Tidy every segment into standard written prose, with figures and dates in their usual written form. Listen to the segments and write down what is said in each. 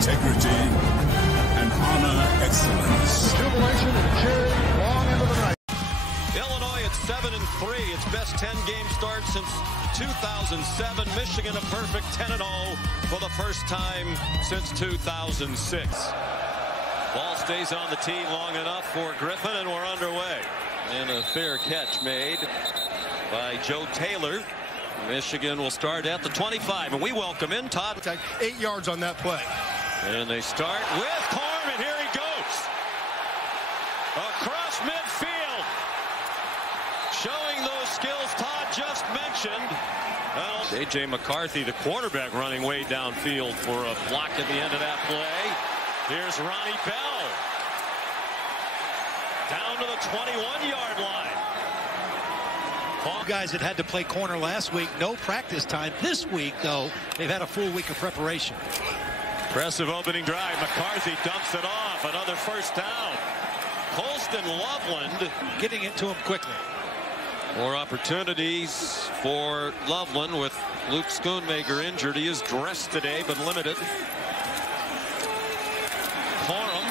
integrity, and honor excellence. Jubilation and cheering long into the night. Illinois at 7-3, its best 10-game start since 2007. Michigan a perfect 10-0 for the first time since 2006. Ball stays on the tee long enough for Griffin, and we're underway. And a fair catch made by Joe Taylor. Michigan will start at the 25, and we welcome in Todd. 8 yards on that play. And they start with Corm, and here he goes. Across midfield. Showing those skills Todd just mentioned. A.J. McCarthy, the quarterback, running way downfield for a block at the end of that play. Here's Ronnie Bell. Down to the 21-yard line. Guys that had to play corner last week, no practice time. This week, though, they've had a full week of preparation. Impressive opening drive. McCarthy dumps it off. Another first down. Colston Loveland getting it to him quickly. More opportunities for Loveland with Luke Schoonmaker injured. He is dressed today, but limited. Corum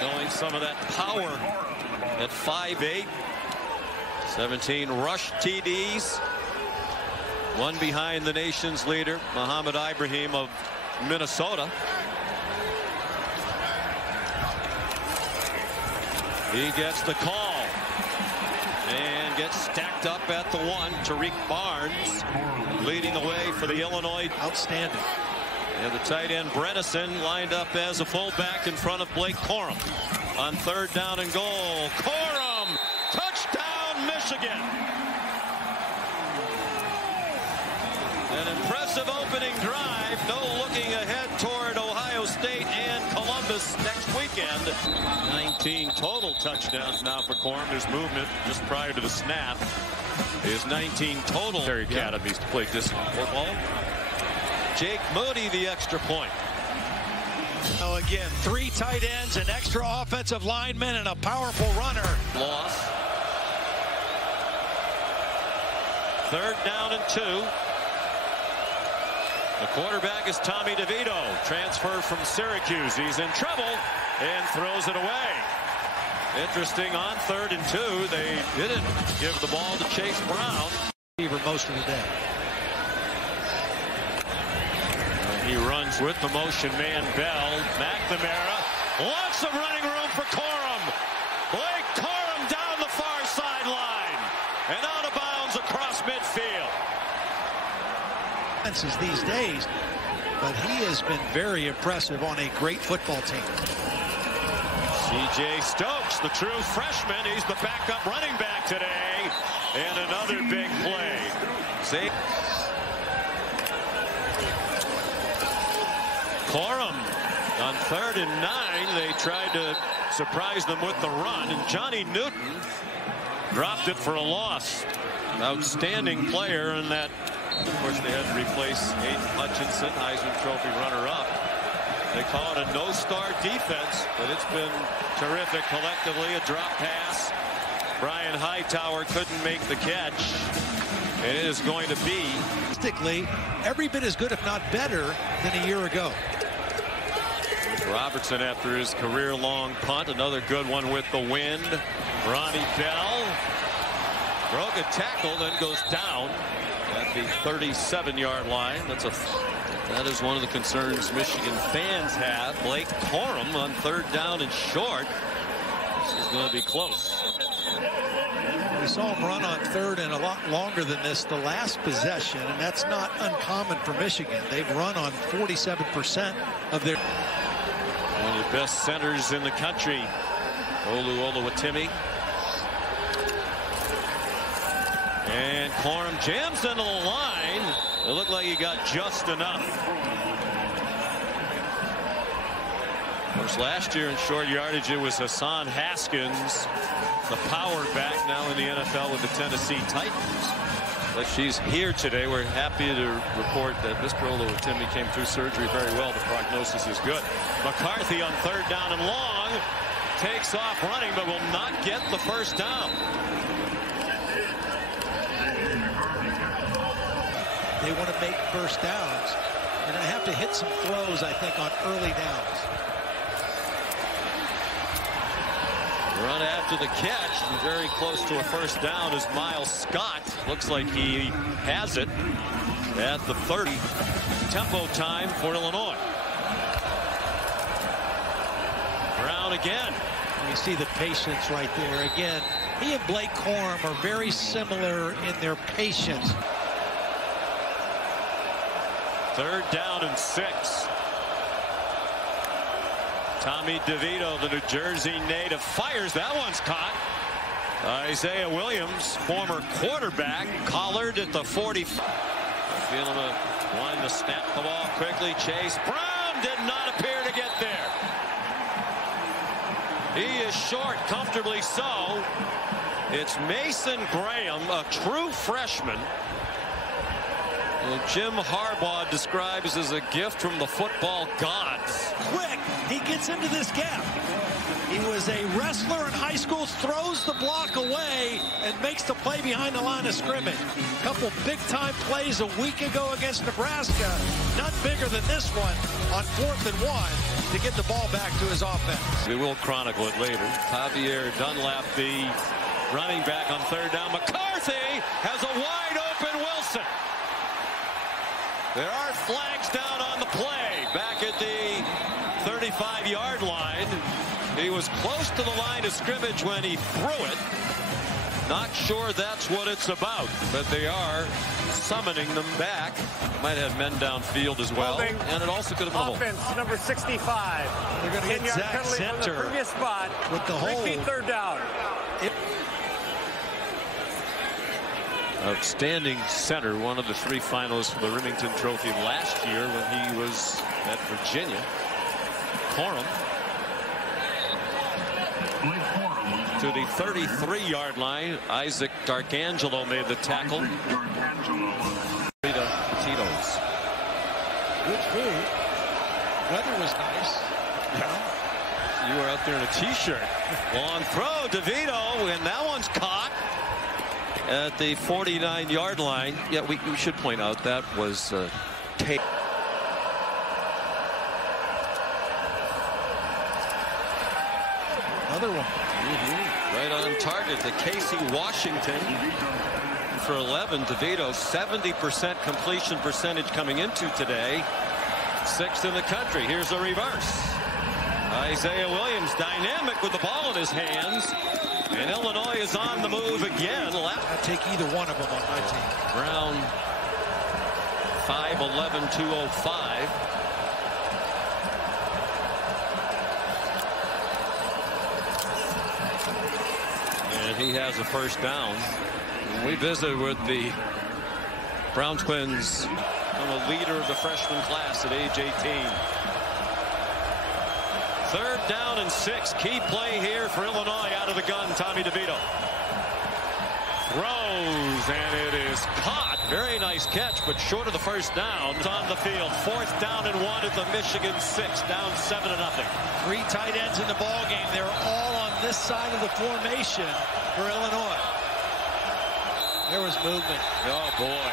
showing some of that power at 5'8". 17 rush TDs. One behind the nation's leader, Muhammad Ibrahim of Minnesota. He gets the call and gets stacked up at the 1. Tariq Barnes leading the way for the Illinois. Outstanding. And the tight end Bredesen lined up as a fullback in front of Blake Corum. On 3rd down and goal, Corum, touchdown Michigan. An impressive opening drive. No looking ahead toward Ohio State and Columbus next weekend. 19 total touchdowns now for Corum. There's movement just prior to the snap. Is 19 total academies to play discipline football. Jake Moody the extra point. Oh, again, 3 tight ends, an extra offensive lineman, and a powerful runner. Loss. 3rd down and 2. The quarterback is Tommy DeVito, transfer from Syracuse. He's in trouble and throws it away. Interesting, on 3rd and 2, they didn't give the ball to Chase Brown. Most of the day. He runs with the motion man Bell. McNamara, lots of running room for Corum. Blake Corum down the far sideline and out of bounds across midfield. These days, but he has been very impressive on a great football team. C.J. Stokes, the true freshman, he's the backup running back today, and another big play. See? Corum on 3rd and 9. They tried to surprise them with the run, and Johnny Newton dropped it for a loss. Outstanding player in that. Of course, they had to replace Aiden Hutchinson, Heisman Trophy runner-up. They call it a no-star defense, but it's been terrific collectively. A drop pass. Brian Hightower couldn't make the catch. And it is going to be every bit as good, if not better, than a year ago. Robertson after his career-long punt. Another good one with the wind. Ronnie Bell broke a tackle, then goes down at the 37-yard line. That is one of the concerns Michigan fans have. Blake Corum on 3rd down and short. This is going to be close. We saw him run on 3rd and a lot longer than this the last possession, and that's not uncommon for Michigan. They've run on 47% of their. One of the best centers in the country, Olu Oluwatimi. And Corum jams into the line. It looked like he got just enough. Of course, last year in short yardage, it was Hassan Haskins, the power back now in the NFL with the Tennessee Titans. But she's here today. We're happy to report that Mr. Oluwatimi came through surgery very well. The prognosis is good. McCarthy on 3rd down and long. Takes off running, but will not get the first down. They want to make first downs. You're going to have to hit some throws, I think, on early downs. Run after the catch, and very close to a first down is Miles Scott. Looks like he has it at the 30. Tempo time for Illinois. Brown again. You see the patience right there. Again, he and Blake Corum are very similar in their patience. 3rd down and 6. Tommy DeVito, the New Jersey native, fires. That one's caught. Isaiah Williams, former quarterback, collared at the 40. Feeling wanting to snap the ball quickly. Chase Brown did not appear to get there. He is short, comfortably so. It's Mason Graham, a true freshman, who Jim Harbaugh describes as a gift from the football gods. Quick, he gets into this gap. He was a wrestler in high school, throws the block away, and makes the play behind the line of scrimmage. A couple big-time plays a week ago against Nebraska. None bigger than this one on 4th and 1 to get the ball back to his offense. We will chronicle it later. Javier Dunlap, the running back on 3rd down. McCarthy has a wide-open Wilson. There are flags down on the play. Back at the 35-yard line. He was close to the line of scrimmage when he threw it. Not sure that's what it's about, but they are summoning them back. Might have men downfield as well, and it also could have been offense number 65. They're going to get Zach Center from the previous spot with the hold. 3rd down. Outstanding center, one of the 3 finalists for the Remington Trophy last year when he was at Virginia. Corum to the 33-yard line. Isaac Darkangelo made the tackle. Tito's. Good food. Weather was nice. You were out there in a t-shirt. Long throw, DeVito, and that one's caught at the 49-yard line. Yeah, we should point out that was tape. Another one. Right on target to Casey Washington for 11. DeVito, 70% completion percentage coming into today. 6th in the country. Here's a reverse. Isaiah Williams dynamic with the ball in his hands. And Illinois is on the move again. I'd take either one of them on my team. Brown, 5'11", 205. And he has a first down. We visited with the Brown twins. I'm a leader of the freshman class at age 18. 3rd down and 6. Key play here for Illinois out of the gun. Tommy DeVito throws, and it is caught. Very nice catch, but short of the first down. On the field. 4th down and 1 at the Michigan 6. Down 7-0. 3 tight ends in the ball game. They're all on this side of the formation for Illinois. There was movement. Oh boy.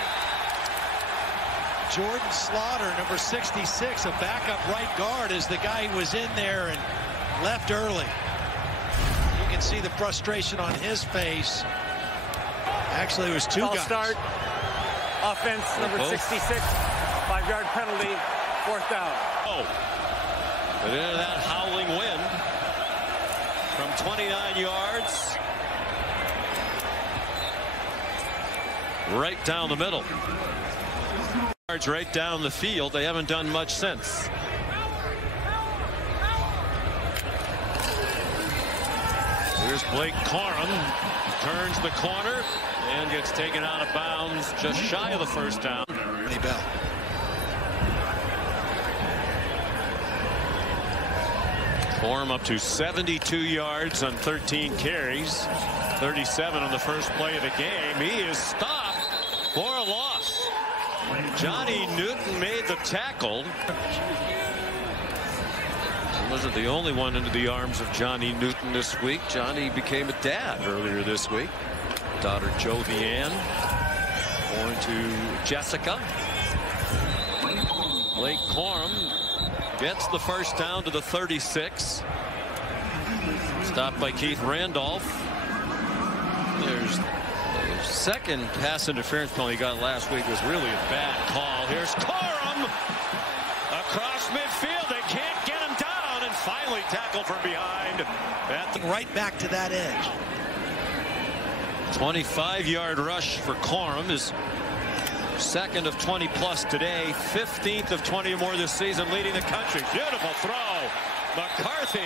Jordan Slaughter, number 66, a backup right guard, is the guy who was in there and left early. You can see the frustration on his face. Actually, it was 2 guys. Start. Offense number 66. 5-yard penalty. 4th down. Oh. But into that howling wind from 29 yards. Right down the middle. Right down the field. They haven't done much since. Here's Blake Corum. Turns the corner and gets taken out of bounds just shy of the first down. Bell. Corum up to 72 yards on 13 carries. 37 on the first play of the game. He is stopped for a loss. Johnny Newton made the tackle. He wasn't the only one into the arms of Johnny Newton this week. Johnny became a dad earlier this week. Daughter Jovianne, born to Jessica. Blake Corum gets the first down to the 36. Stopped by Keith Randolph. There's the second pass interference penalty he got last week was really a bad call. Here's Corum across midfield. They can't get him down, and finally tackled from behind. Right back to that edge. 25-yard rush for Corum, his second of 20 plus today, 15th of 20 or more this season, leading the country. Beautiful throw. McCarthy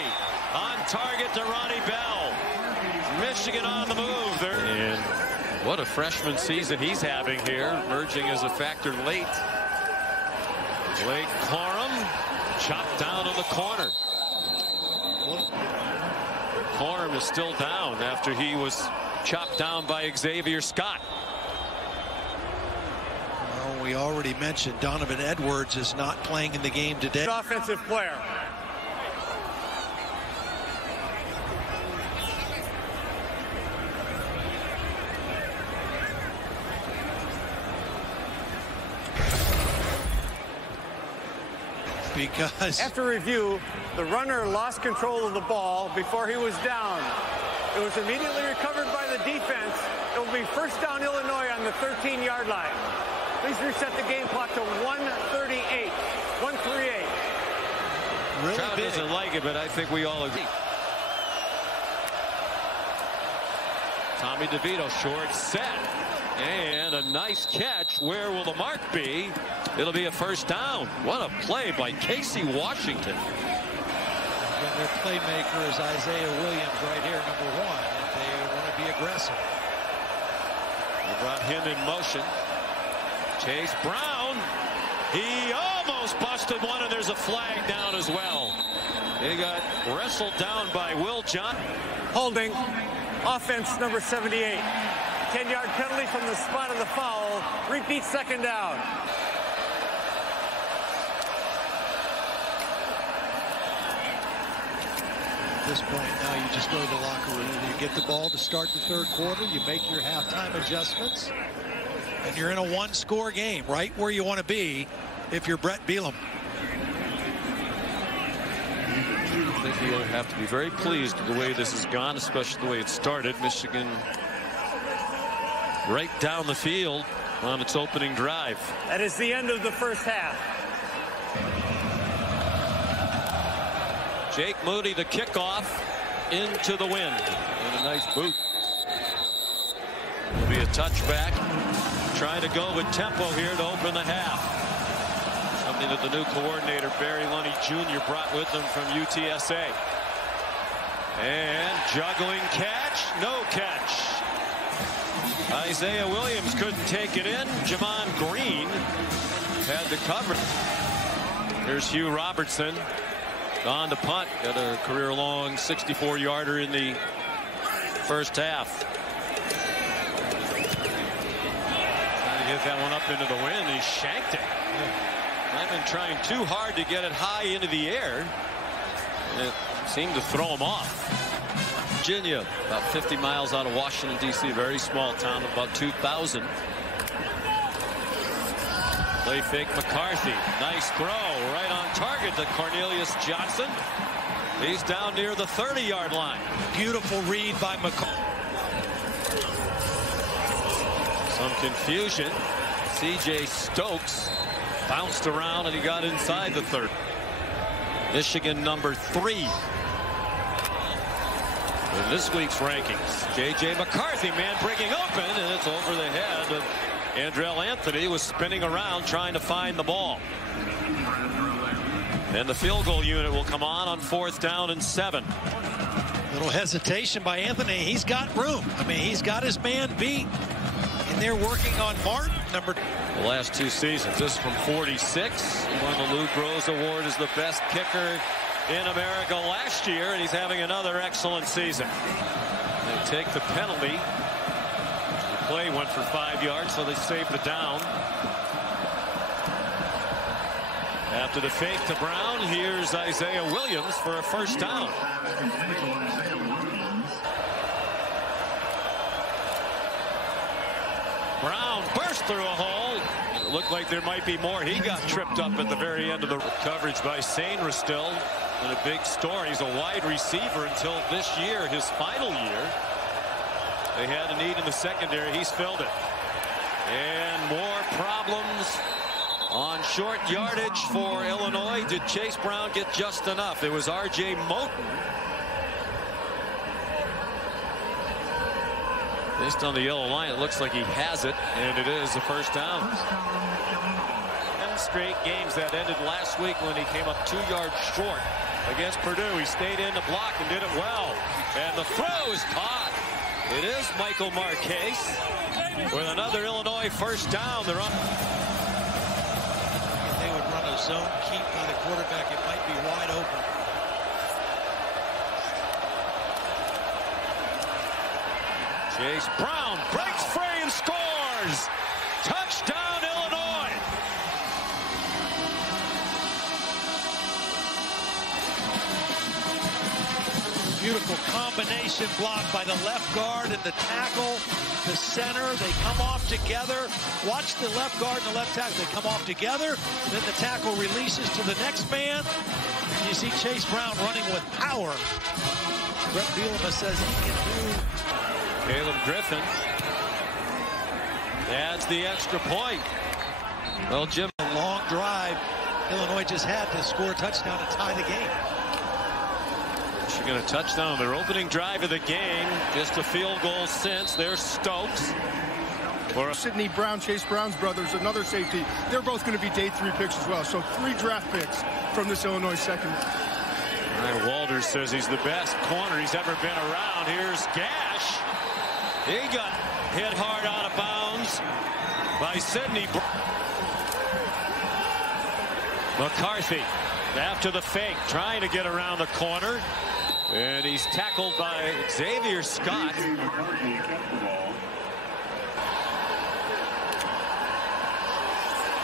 on target to Ronnie Bell. Michigan on the move there. And what a freshman season he's having here, emerging as a factor late. Blake Corum chopped down on the corner. Corum is still down after he was chopped down by Xavier Scott. Well, we already mentioned Donovan Edwards is not playing in the game today. Offensive player. Because after review, the runner lost control of the ball before he was down. It was immediately recovered by the defense. It will be first down Illinois on the 13-yard line. Please reset the game clock to 1:38. 1:38. Really Crowd big. doesn't like it, but I think we all agree. Tommy DeVito short set. And a nice catch. Where will the mark be? It'll be a first down. What a play by Casey Washington. And their playmaker is Isaiah Williams right here, number 1, if they want to be aggressive. They brought him in motion. Chase Brown. He almost busted one, and there's a flag down as well. He got wrestled down by Will John. Holding. Offense number 78. 10-yard penalty from the spot of the foul. Repeat second down. At this point now you just go to the locker room. You get the ball to start the third quarter. You make your halftime adjustments. And you're in a one-score game, right where you want to be if you're Brett Bielema. I think he'll have to be very pleased with the way this has gone, especially the way it started. Michigan right down the field on its opening drive. That is the end of the first half. Jake Moody, the kickoff into the wind. And a nice boot. Will be a touchback. Trying to go with tempo here to open the half. Something that the new coordinator, Barry Lunny Jr., brought with him from UTSA. And juggling catch. No catch. Isaiah Williams couldn't take it in. Jamon Green had to cover. Here's Hugh Robertson. On to punt. Got a career-long 64-yarder in the first half. Trying to get that one up into the wind. He shanked it. I've been trying too hard to get it high into the air. It seemed to throw him off. Virginia, about 50 miles out of Washington, D.C., very small town, about 2,000. Play fake McCarthy. Nice throw right on target to Cornelius Johnson. He's down near the 30-yard line. Beautiful read by McCarthy. Some confusion. C.J. Stokes bounced around and he got inside the 30. Michigan number 3. In this week's rankings, J.J. McCarthy, man, breaking open, and it's over the head of Andrell Anthony, was spinning around trying to find the ball. And the field goal unit will come on 4th down and 7. Little hesitation by Anthony. He's got room. I mean, he's got his man beat. And they're working on Martin, number 2. The last 2 seasons, this from 46. He won the Lou Groza Award as the best kicker in America last year, and he's having another excellent season. They take the penalty. The play went for 5 yards, so they saved the down. After the fake to Brown, here's Isaiah Williams for a first down. Brown burst through a hole. It looked like there might be more. He got tripped up at the very end of the coverage by Sainristil. And a big story. He's a wide receiver until this year, his final year. They had a need in the secondary. He's filled it. And more problems on short yardage for Illinois. Did Chase Brown get just enough? It was R.J. Moten. Based on the yellow line, it looks like he has it, and it is a first down. 10 straight games that ended last week when he came up 2 yards short against Purdue. He stayed in the block and did it well. And the throw is caught. It is Michael Marquez with another Illinois first down. They're up. If they would run a zone keep by the quarterback, it might be wide open. Chase Brown breaks free and scores. Touchdown, Illinois. Beautiful combination block by the left guard and the tackle, the center. They come off together. Watch the left guard and the left tackle. They come off together. Then the tackle releases to the next man. And you see Chase Brown running with power. Brett Bielema says he can do. Caleb Griffin adds the extra point. Well, Jim, A long drive. Illinois just had to score a touchdown to tie the game. Michigan a touchdown on their opening drive of the game. Just a field goal since. There's Stokes. Sidney Brown, Chase Brown's brothers, another safety. They're both going to be day 3 picks as well. So 3 draft picks from this Illinois secondary. Ryan Walters says he's the best corner he's ever been around. Here's Gash. He got hit hard out of bounds by Sidney. McCarthy after the fake, trying to get around the corner. And he's tackled by Xavier Scott.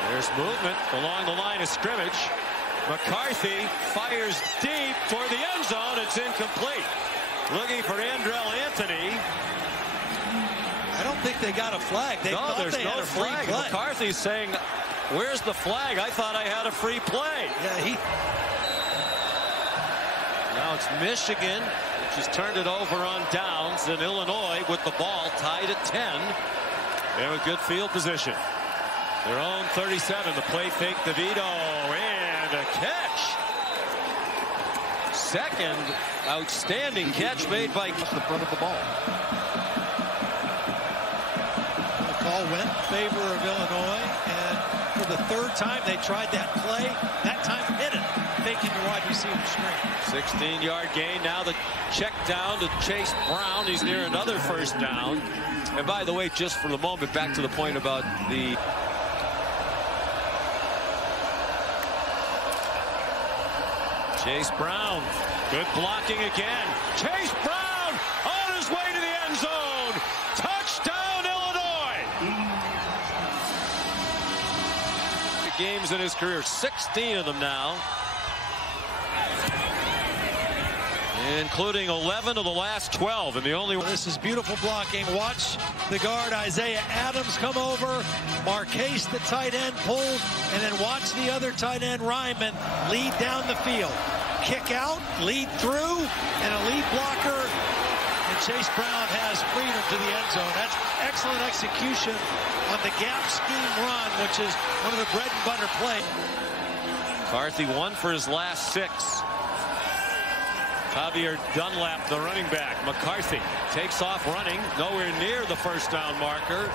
There's movement along the line of scrimmage. McCarthy fires deep toward the end zone. It's incomplete. Looking for Andrell Anthony. I don't think they got a flag. They thought there's they no had a free flag. play. McCarthy's saying, where's the flag? I thought I had a free play. Yeah, Now it's Michigan, which has turned it over on downs, and Illinois with the ball tied at 10. They have a good field position. Their own 37. The play fake, DeVito, and a catch. Second outstanding catch made by the front of the ball. the call went in favor of Illinois, and for the 3rd time they tried that play. That time hit it, faking the wide receiver screen. 16-yard gain. Now the check down to Chase Brown. He's near another first down. And by the way, just for the moment, back to the point about the Chase Brown, good blocking again. Chase Brown on his way to the end zone. Touchdown, Illinois. Games in his career, 16 of them now, including 11 of the last 12. And the only one. This is beautiful blocking. Watch the guard Isaiah Adams come over. Marquez, the tight end, pulls, and then watch the other tight end Ryman lead down the field. Kick out, lead through, and a lead blocker. And Chase Brown has freedom to the end zone. That's excellent execution on the gap scheme run, which is one of the bread and butter plays. McCarthy 1 for his last 6. Javier Dunlap, the running back. McCarthy takes off running, nowhere near the first down marker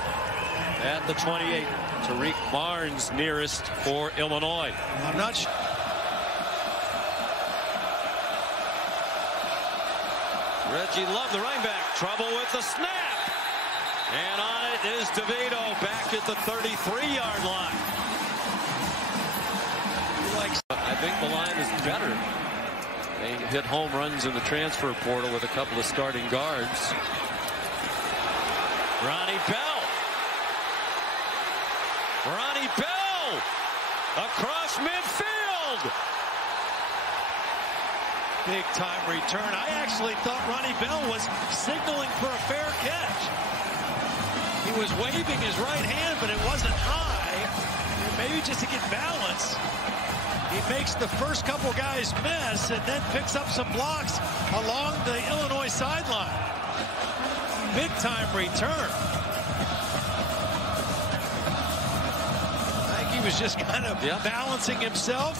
at the 28. Tariq Barnes nearest for Illinois. I'm not sure. Reggie Love, the running back, trouble with the snap. And on it is DeVito back at the 33-yard line. I think the line is better. They hit home runs in the transfer portal with a couple of starting guards. Ronnie Bell. Ronnie Bell across midfield. Big time return. I actually thought Ronnie Bell was signaling for a fair catch. He was waving his right hand, but it wasn't high. maybe just to get balance. He makes the first couple guys miss and then picks up some blocks along the Illinois sideline. Big time return. I think he was just kind of balancing himself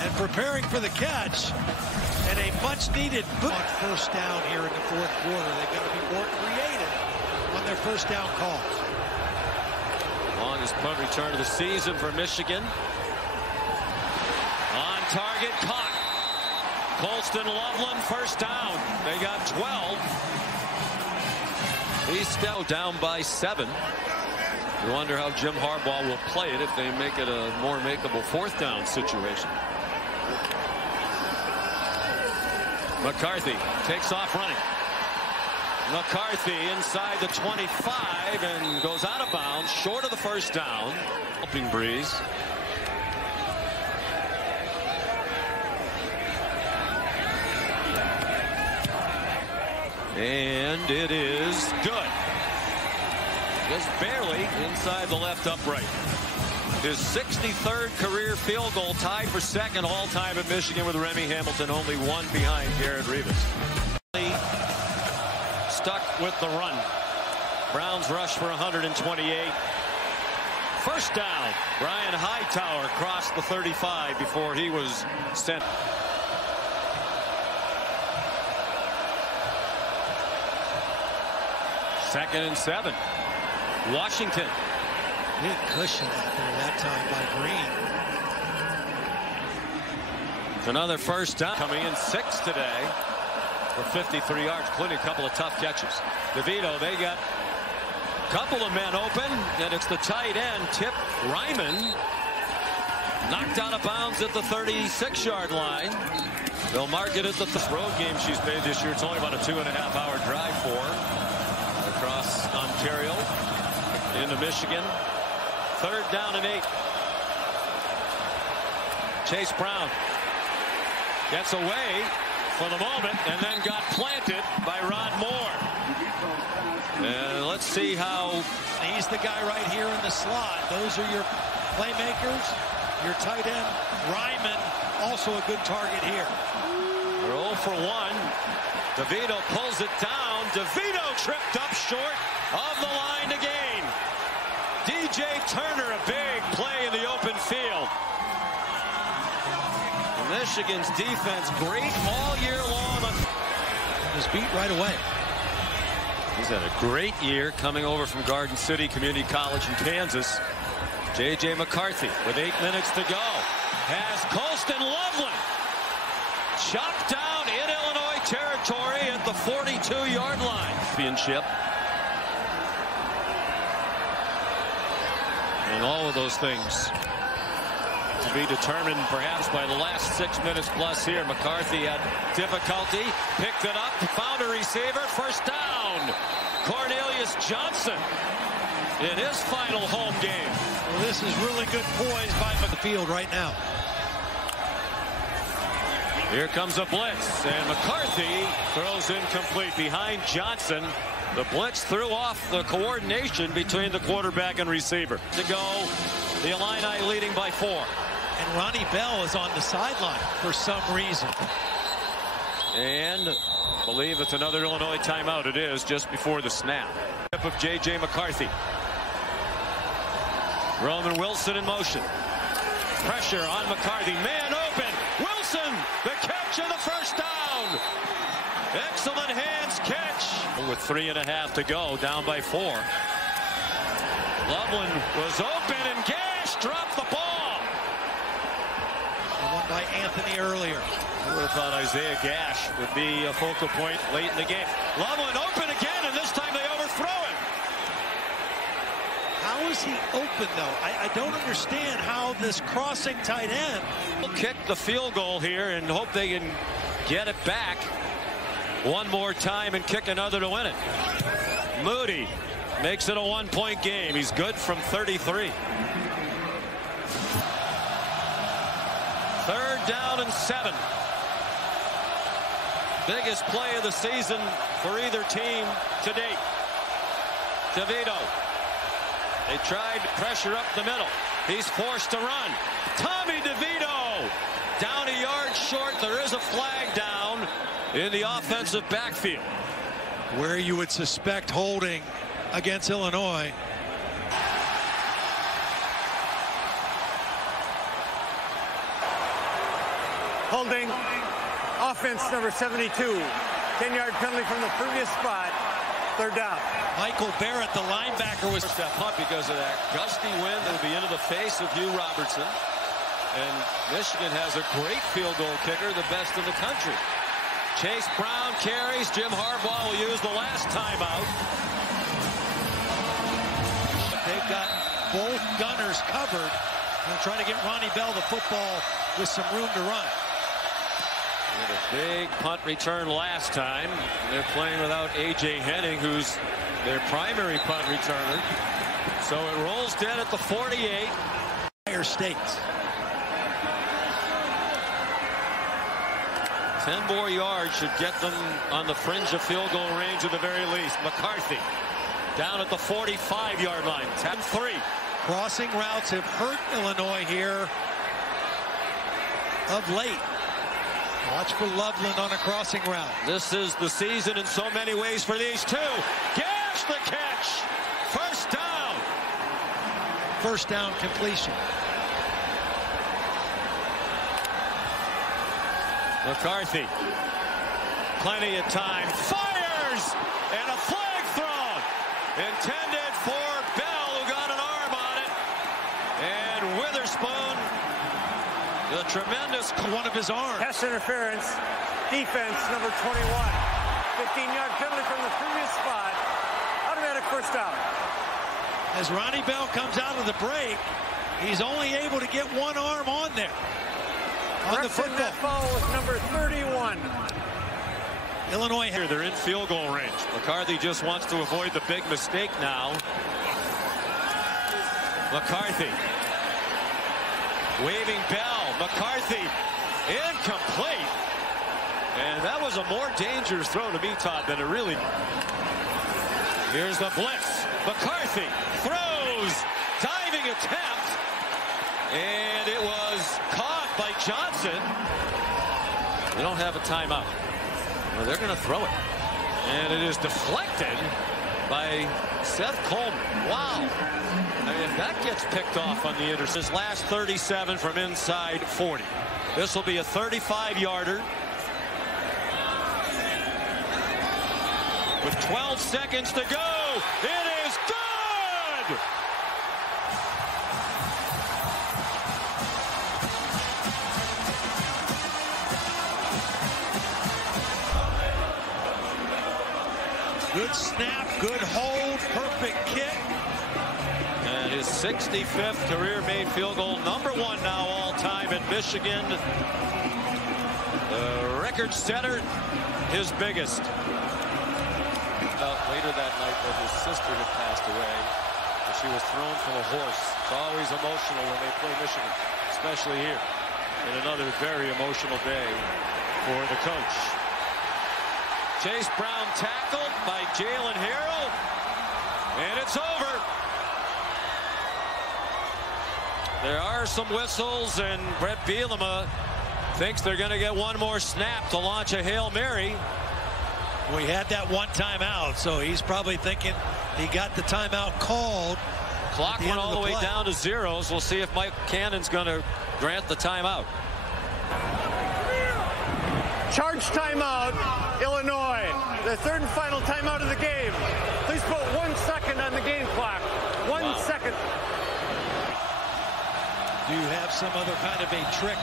and preparing for the catch. And a much needed on first down here in the fourth quarter. They've got to be more creative on their first down calls. Longest punt return of the season for Michigan. On target, caught. Colston Loveland, first down. They got 12. He's still down by 7. You wonder how Jim Harbaugh will play it if they make it a more makeable fourth down situation. McCarthy takes off running. McCarthy inside the 25 and goes out of bounds, short of the first down. Helping Breeze. And it is good. Just barely inside the left upright. His 63rd career field goal, tied for second all-time at Michigan with Remy Hamilton, only one behind Garrett Rivas. Stuck with the run. Browns rush for 128. First down. Brian Hightower crossed the 35 before he was sent. Second and 7. Washington. Big cushion out there that time by Green. It's another first down. Coming in 6 today for 53 yards, including a couple of tough catches. DeVito, they got a couple of men open, and it's the tight end, Tip Ryman, knocked out of bounds at the 36-yard line. They'll mark it at the road game she's made this year. It's only about a 2.5-hour drive for her across Ontario into Michigan. Third down and 8. Chase Brown gets away for the moment and then got planted by Rod Moore. And let's see how. He's the guy right here in the slot. Those are your playmakers. Your tight end, Ryman, also a good target here. They're 0 for 1. DeVito pulls it down. DeVito tripped up short of the line to gain. DJ Turner, a big play in the open field. Michigan's defense great all year long. Was beat right away. He's had a great year coming over from Garden City Community College in Kansas. J.J. McCarthy with 8 minutes to go has Colston Loveland chopped down in Illinois territory at the 42-yard line. Championship. And all of those things to be determined perhaps by the last 6 minutes plus here. McCarthy had difficulty, picked it up, found a receiver, first down. Cornelius Johnson in his final home game. Well, this is really good poise by the field right now. Here comes a blitz, and McCarthy throws incomplete behind Johnson. The blitz threw off the coordination between the quarterback and receiver. To go, the Illini leading by 4. And Ronnie Bell is on the sideline for some reason. And I believe it's another Illinois timeout. It is just before the snap. Of J.J. McCarthy. Roman Wilson in motion. Pressure on McCarthy. Man open. Wilson, the catch of the first down. Excellent hands catch. With 3.5 to go, down by 4. Loveland was open and Gash dropped the ball. One by Anthony earlier. I would have thought Isaiah Gash would be a focal point late in the game. Loveland open again, and this time they overthrow him. How is he open, though? I don't understand how this crossing tight end will kick the field goal here and hope they can get it back one more time and kick another to win it. Moody makes it a 1-point game. He's good from 33. Third down and 7. Biggest play of the season for either team to date. DeVito. They tried pressure up the middle. He's forced to run. Tommy DeVito down a yard short. There is a flag down in the offensive backfield. Where you would suspect holding against Illinois. Holding. Offense number 72. 10-yard penalty from the previous spot. Third down. Michael Barrett, the linebacker, was that punt because of that gusty wind that'll be into the face of Hugh Robertson. And Michigan has a great field goal kicker, the best in the country. Chase Brown carries. Jim Harbaugh will use the last timeout. They've got both gunners covered. They'll try to get Ronnie Bell the football with some room to run. With a big punt return last time. They're playing without A.J. Henning, who's their primary punt returner. So it rolls dead at the 48. Higher stakes. 10 more yards should get them on the fringe of field goal range at the very least. McCarthy down at the 45-yard line. 10-3. Crossing routes have hurt Illinois here of late. Watch for Loveland on a crossing route. This is the season in so many ways for these two. Gash the catch. First down. First down completion. McCarthy. Plenty of time. Fires! And a flag thrown. Intended for Bell, who got an arm on it. And Witherspoon, the tremendous one of his arms. Pass interference. Defense number 21. 15-yard penalty from the previous spot. Automatic first down. As Ronnie Bell comes out of the break, he's only able to get one arm on there. On the football. That foul was number 31. Illinois here, they're in field goal range. McCarthy just wants to avoid the big mistake now. McCarthy. Waving Bell. McCarthy incomplete. And that was a more dangerous throw to me, Todd, than it really. Here's the blitz. McCarthy throws. Diving attempt. And it was caught by Johnson. They don't have a timeout. Well, they're going to throw it. And it is deflected by Seth Coleman. Wow. I mean, if that gets picked off on the intercept. His last 37 from inside 40. This will be a 35-yarder. With 12 seconds to go. It is good! Good snap, good hold, perfect kick. And his 65th career made field goal, number one now all time at Michigan. The record setter, his biggest. Later that night that his sister had passed away. She was thrown from a horse. It's always emotional when they play Michigan, especially here. And another very emotional day for the coach. Chase Brown tackled by Jalen Harrell. And it's over. There are some whistles, and Brett Bielema thinks they're going to get one more snap to launch a Hail Mary. We had that one timeout, so he's probably thinking he got the timeout called. Clock went all the way down to zeros. We'll see if Mike Cannon's going to grant the timeout. Charge timeout, Illinois. The third and final timeout of the game. Please put 1 second on the game clock. 1 second. Do you have some other kind of a trick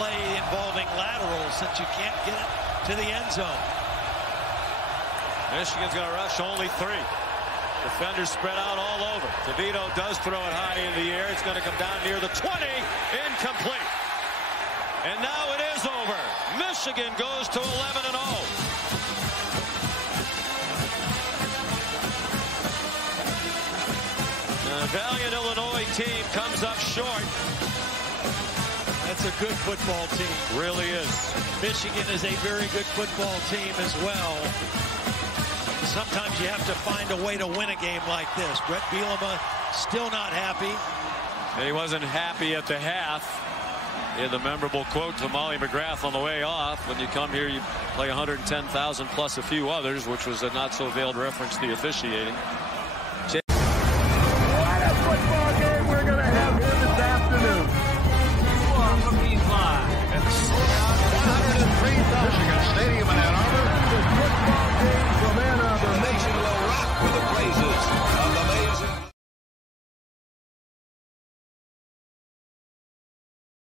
play involving laterals since you can't get it to the end zone? Michigan's going to rush only 3. Defenders spread out all over. DeVito does throw it high in the air. It's going to come down near the 20. Incomplete. And now it is over. Michigan goes to 11-0. The valiant Illinois team comes up short. That's a good football team. Really is. Michigan is a very good football team as well. Sometimes you have to find a way to win a game like this. Brett Bielema still not happy. And he wasn't happy at the half. He had the memorable quote to Molly McGrath on the way off: when you come here, you play 110,000 plus a few others, which was a not so veiled reference to the officiating.